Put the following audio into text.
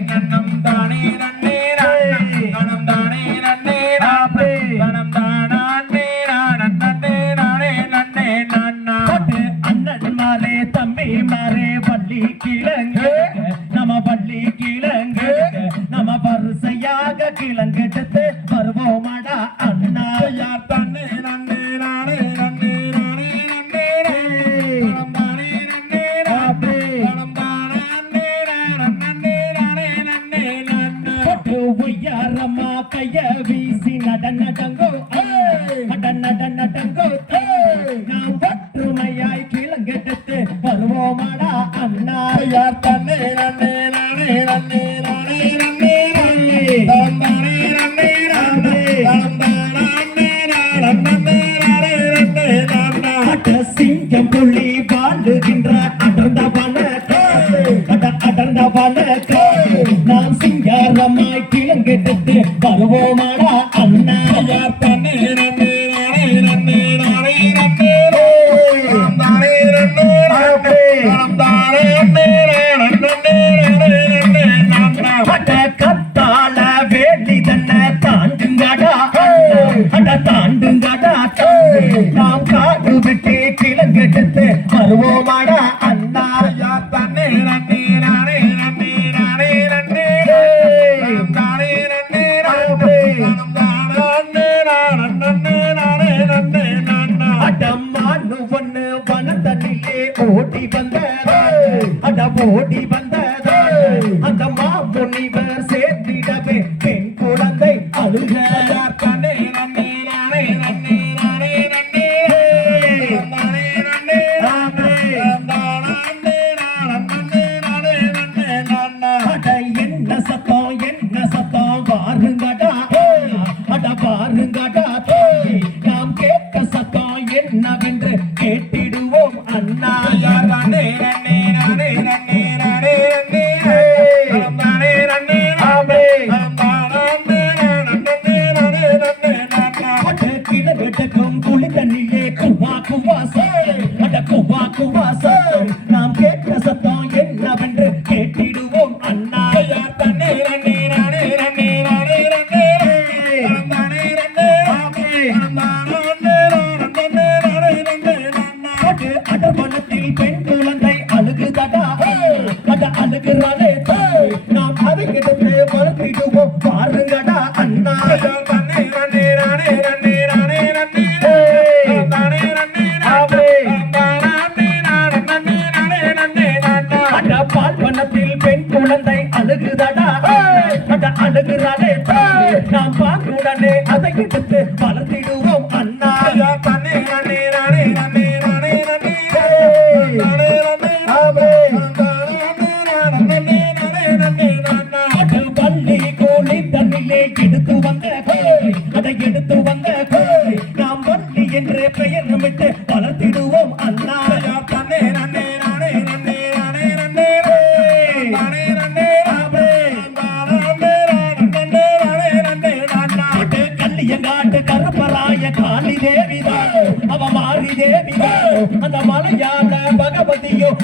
நன்னம் தானே நன்னே நன்னம் தானே நன்னே நாப்பே நன்னம் தானே நன்னே நானே நன்னே நன்னா. அண்ணன் மாறே தம்பி மாறே பள்ளி கிழங்கு. நம்ம பள்ளி கிழங்கு. நம்ம வரிசையாக கிழங்கெடுத்து உயரமா கைய வீசி நட நடங்கோ நட நட நடங்கோ நாம் ஒற்றுமையாய் கிழங்கெடுத்து வருவோமாடா அண்ணா. யார் தன்னே நன்னே நானே நன்னே நானே நன்னே நன்னே தானே நன்னே நானே தானே நானே நானே நன்னே சிங்கம் புள்ளி வாழுகின்ற அடர்ந்த வனக்கே அடர்ந்த வனக்கே சிங்காரமாய் வருவோமாடா அண்ணா யார் நன்னே நானே நன்னே நானே நன்னே தானே நன்னே தானே நன்னே நன்னே நானே நன்னே அட கத்தால வேலி தாண்டுங்கடா அட தாண்டுங்கடா நாம் காடு விட்டு கிழங்கெடுத்து வருவோமாடா ஓடி வந்தது அந்த மாமுனிவர் சே கிழவெட்டக்கும் குளி தண்ணியே குவா குவாசே பால்வனத்தில் பெண் குழந்தை அழுகுதடா. அழுகுறாளே. நாம் பார்க்குடனே அதை கிடந்து Patillo